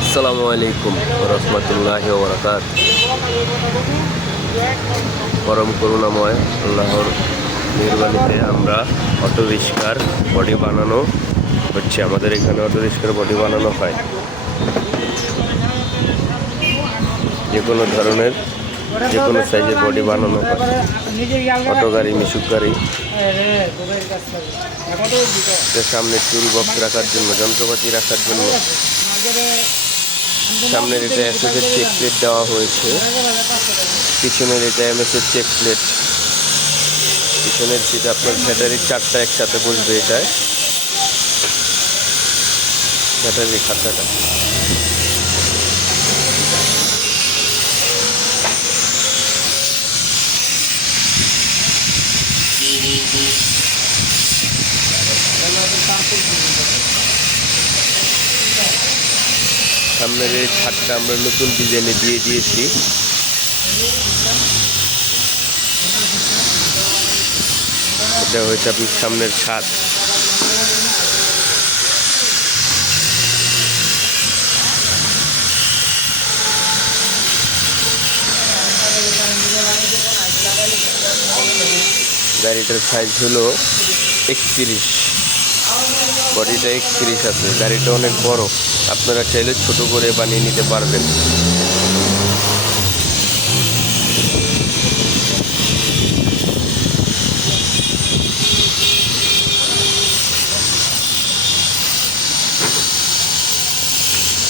আসসালামু আলাইকুম রহমতুল্লাহ বরকাত পরম করুণাময় আল্লাহর নির্বাণীতে আমরা অটো রিক্সার বডি বানানো হচ্ছে। আমাদের এখানে অটো রিক্সার বডি বানানো হয়। যে কোনো ধরনের যে কোনো সাইজের বডি বানানো অটো গাড়ি, মিশুক গাড়ি। সামনে চুল বক্স রাখার জন্য, যন্ত্রপাতি রাখার জন্য। সামনের এটা এসএসের চেক প্লেট দেওয়া হয়েছে। পিছনের এটা এমএসের চেক প্লেট পিছনের সিট আপনার ব্যাটারির চারটা একসাথে বসবে এটায়। ব্যাটারির খাতাটা। সামনের এই ছাদটা আমরা নতুন ডিজাইনে দিয়ে দিয়েছি। এটা হয়েছে আপনার সামনের ছাদ। গাড়িটার সাইজ হলো একত্রিশ। বডিটা একত্রিশ আছে গাড়িটা অনেক বড়। আপনারা চাইলে ছোট করে বানিয়ে নিতে পারবেন।